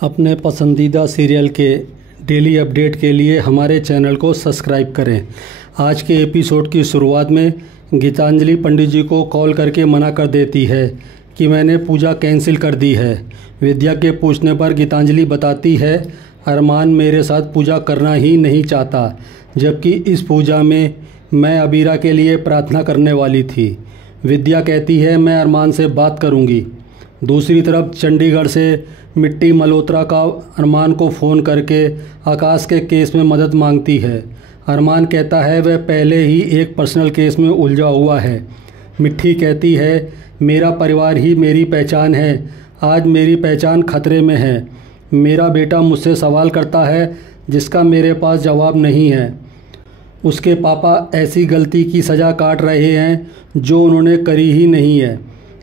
अपने पसंदीदा सीरियल के डेली अपडेट के लिए हमारे चैनल को सब्सक्राइब करें। आज के एपिसोड की शुरुआत में गीतांजलि पंडित जी को कॉल करके मना कर देती है कि मैंने पूजा कैंसिल कर दी है। विद्या के पूछने पर गीतांजलि बताती है अरमान मेरे साथ पूजा करना ही नहीं चाहता, जबकि इस पूजा में मैं अबीरा के लिए प्रार्थना करने वाली थी। विद्या कहती है मैं अरमान से बात करूंगी। दूसरी तरफ चंडीगढ़ से मिट्टी मल्होत्रा का अरमान को फ़ोन करके आकाश के केस में मदद मांगती है। अरमान कहता है वह पहले ही एक पर्सनल केस में उलझा हुआ है। मिट्टी कहती है मेरा परिवार ही मेरी पहचान है, आज मेरी पहचान खतरे में है। मेरा बेटा मुझसे सवाल करता है जिसका मेरे पास जवाब नहीं है। उसके पापा ऐसी गलती की सज़ा काट रहे हैं जो उन्होंने करी ही नहीं है।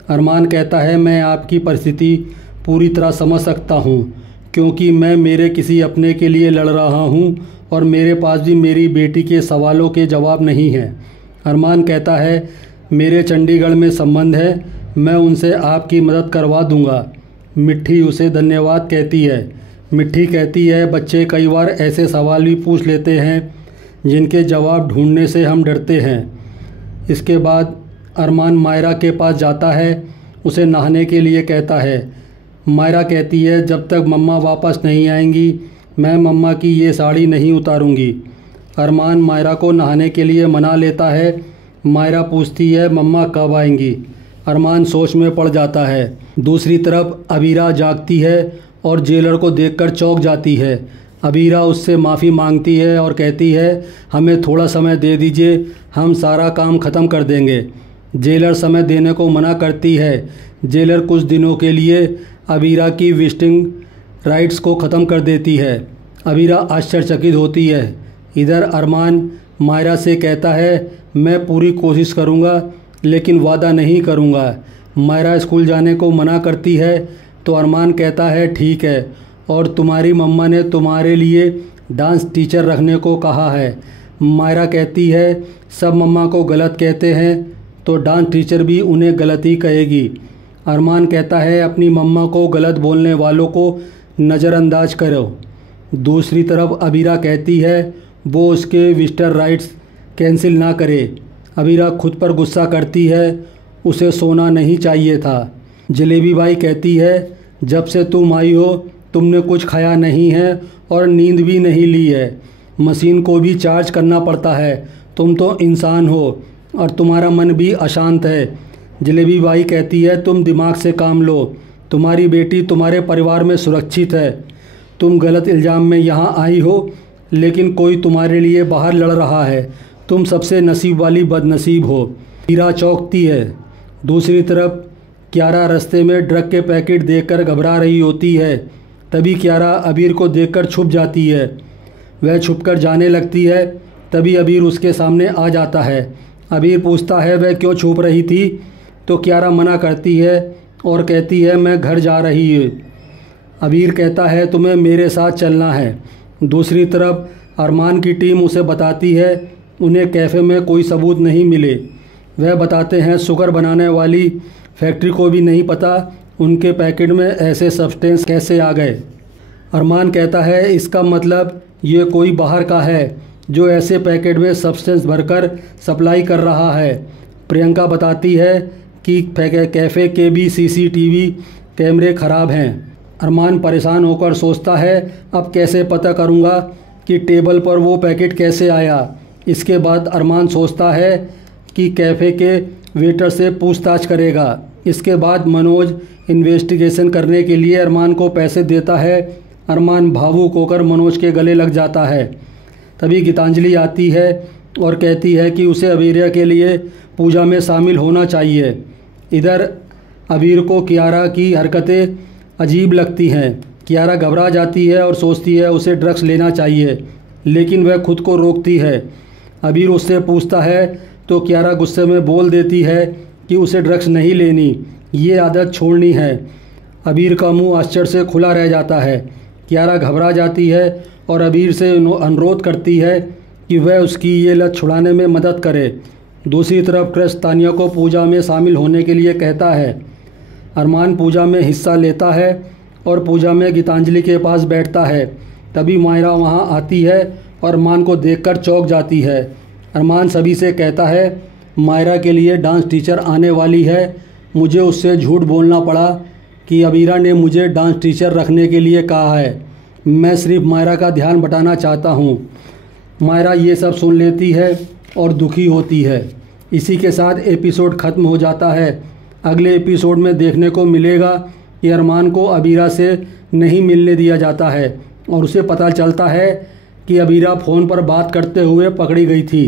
अरमान कहता है मैं आपकी परिस्थिति पूरी तरह समझ सकता हूँ, क्योंकि मैं मेरे किसी अपने के लिए लड़ रहा हूँ और मेरे पास भी मेरी बेटी के सवालों के जवाब नहीं है। अरमान कहता है मेरे चंडीगढ़ में संबंध है, मैं उनसे आपकी मदद करवा दूँगा। मिट्टी उसे धन्यवाद कहती है। मिट्टी कहती है बच्चे कई बार ऐसे सवाल भी पूछ लेते हैं जिनके जवाब ढूंढने से हम डरते हैं। इसके बाद अरमान मायरा के पास जाता है, उसे नहाने के लिए कहता है। मायरा कहती है जब तक मम्मा वापस नहीं आएंगी मैं मम्मा की ये साड़ी नहीं उतारूंगी। अरमान मायरा को नहाने के लिए मना लेता है। मायरा पूछती है मम्मा कब आएंगी। अरमान सोच में पड़ जाता है। दूसरी तरफ अबीरा जागती है और जेलर को देखकर चौंक जाती है। अबीरा उससे माफ़ी मांगती है और कहती है हमें थोड़ा समय दे दीजिए, हम सारा काम ख़त्म कर देंगे। जेलर समय देने को मना करती है। जेलर कुछ दिनों के लिए अबीरा की विजिटिंग राइट्स को ख़त्म कर देती है। अबीरा आश्चर्यचकित होती है। इधर अरमान मायरा से कहता है मैं पूरी कोशिश करूँगा लेकिन वादा नहीं करूँगा। मायरा स्कूल जाने को मना करती है तो अरमान कहता है ठीक है, और तुम्हारी मम्मा ने तुम्हारे लिए डांस टीचर रखने को कहा है। मायरा कहती है सब मम्मा को गलत कहते हैं तो डांस टीचर भी उन्हें गलत ही कहेगी। अरमान कहता है अपनी मम्मा को गलत बोलने वालों को नज़रअंदाज करो। दूसरी तरफ अबीरा कहती है वो उसके विजिटर राइट्स कैंसिल ना करे। अबीरा खुद पर गुस्सा करती है, उसे सोना नहीं चाहिए था। जलेबी बाई कहती है जब से तुम आई हो तुमने कुछ खाया नहीं है और नींद भी नहीं ली है। मशीन को भी चार्ज करना पड़ता है, तुम तो इंसान हो और तुम्हारा मन भी अशांत है। जलेबी बाई कहती है तुम दिमाग से काम लो, तुम्हारी बेटी तुम्हारे परिवार में सुरक्षित है। तुम गलत इल्ज़ाम में यहाँ आई हो लेकिन कोई तुम्हारे लिए बाहर लड़ रहा है, तुम सबसे नसीब वाली बदनसीब हो। हीरा चौंकती है। दूसरी तरफ क्यारा रास्ते में ड्रग के पैकेट देखकर घबरा रही होती है। तभी क्यारा अबीर को देखकर छुप जाती है। वह छुपकर जाने लगती है, तभी अबीर उसके सामने आ जाता है। अबीर पूछता है वह क्यों छुप रही थी, तो क्यारा मना करती है और कहती है मैं घर जा रही हूँ। अबीर कहता है तुम्हें मेरे साथ चलना है। दूसरी तरफ अरमान की टीम उसे बताती है उन्हें कैफ़े में कोई सबूत नहीं मिले। वह बताते हैं शुगर बनाने वाली फैक्ट्री को भी नहीं पता उनके पैकेट में ऐसे सब्सटेंस कैसे आ गए। अरमान कहता है इसका मतलब ये कोई बाहर का है जो ऐसे पैकेट में सब्सटेंस भरकर सप्लाई कर रहा है। प्रियंका बताती है कि कैफ़े के भी सीसीटीवी कैमरे ख़राब हैं। अरमान परेशान होकर सोचता है अब कैसे पता करूँगा कि टेबल पर वो पैकेट कैसे आया। इसके बाद अरमान सोचता है कि कैफ़े के वेटर से पूछताछ करेगा। इसके बाद मनोज इन्वेस्टिगेशन करने के लिए अरमान को पैसे देता है। अरमान भावुक होकर मनोज के गले लग जाता है। तभी गीतांजलि आती है और कहती है कि उसे अबीरा के लिए पूजा में शामिल होना चाहिए। इधर अबीर को कियारा की हरकतें अजीब लगती हैं। कियारा घबरा जाती है और सोचती है उसे ड्रग्स लेना चाहिए, लेकिन वह खुद को रोकती है। अबीर उससे पूछता है तो कियारा गुस्से में बोल देती है कि उसे ड्रग्स नहीं लेनी, ये आदत छोड़नी है। अबीर का मुंह आश्चर्य से खुला रह जाता है। कियारा घबरा जाती है और अबीर से अनुरोध करती है कि वह उसकी ये लत छुड़ाने में मदद करे। दूसरी तरफ क्रिश तानिया को पूजा में शामिल होने के लिए कहता है। अरमान पूजा में हिस्सा लेता है और पूजा में गीतांजलि के पास बैठता है। तभी मायरा वहां आती है और अरमान को देखकर चौंक जाती है। अरमान सभी से कहता है मायरा के लिए डांस टीचर आने वाली है। मुझे उससे झूठ बोलना पड़ा कि अबीरा ने मुझे डांस टीचर रखने के लिए कहा है। मैं सिर्फ मायरा का ध्यान बटाना चाहता हूँ। मायरा ये सब सुन लेती है और दुखी होती है। इसी के साथ एपिसोड ख़त्म हो जाता है। अगले एपिसोड में देखने को मिलेगा कि अरमान को अबीरा से नहीं मिलने दिया जाता है और उसे पता चलता है कि अबीरा फ़ोन पर बात करते हुए पकड़ी गई थी।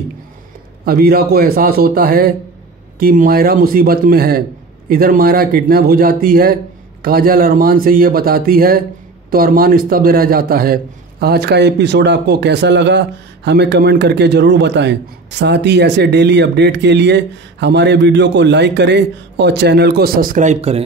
अबीरा को एहसास होता है कि मायरा मुसीबत में है। इधर मायरा किडनैप हो जाती है। काजल अरमान से ये बताती है तो अरमान स्तब्ध रह जाता है। आज का एपिसोड आपको कैसा लगा हमें कमेंट करके ज़रूर बताएं। साथ ही ऐसे डेली अपडेट के लिए हमारे वीडियो को लाइक करें और चैनल को सब्सक्राइब करें।